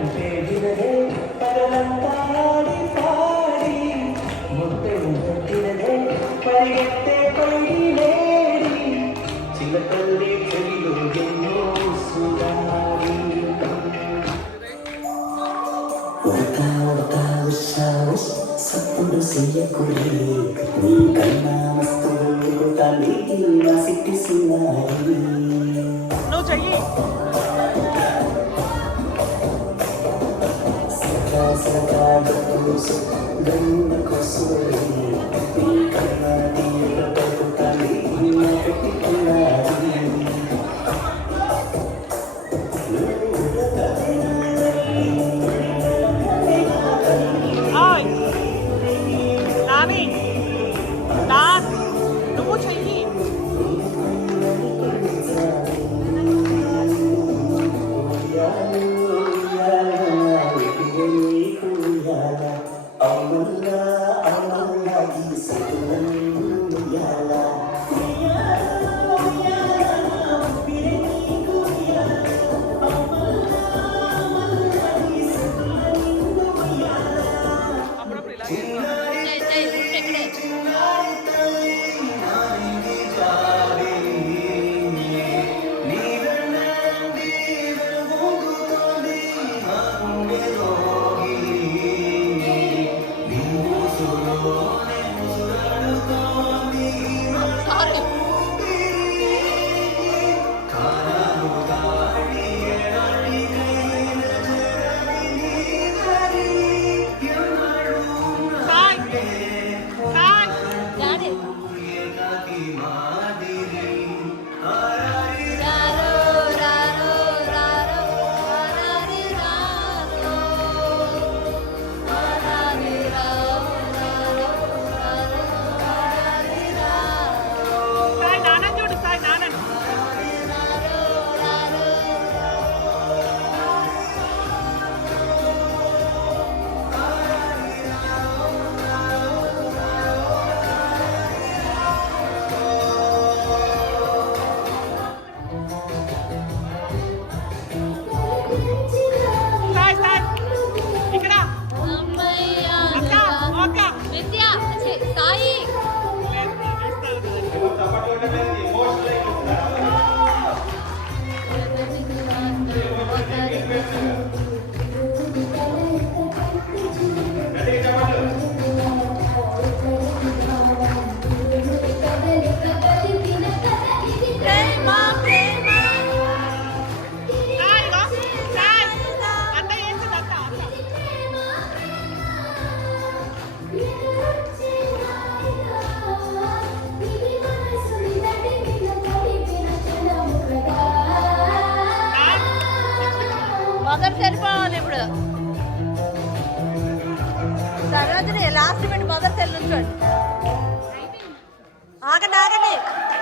కంటే వినదే పగలంతాడి పాడి ముద్దె తినదే పరిగెత్తే పైడి లేడి చిలకల్లి చెవిలో ఎన్నో సురాడి ఉడతా ఉడతా ఉషావుష్ సప్పుడు చెయ్యకుడి నీ కన్నా మస్తులు తల్లి నా సిట్టి సునాయి నువ్వు చెయ్యి సదా సదా గొలుసు గండ కొసూరి నీ కన్నా తీర పడుతాలి నా పెట్టుకున్నాయి నాని నువ్వు చెయ్యి అమ్మల్లా అమ్మల్లా ఈ సతులన్నుయాలా అప్పుడప్పుడు ఇలాగే మొదటి సరిపోవాలి ఇప్పుడు సరోజని లాస్ట్ పెట్టి మొదటి తెల్లు ఆగండి ఆగండి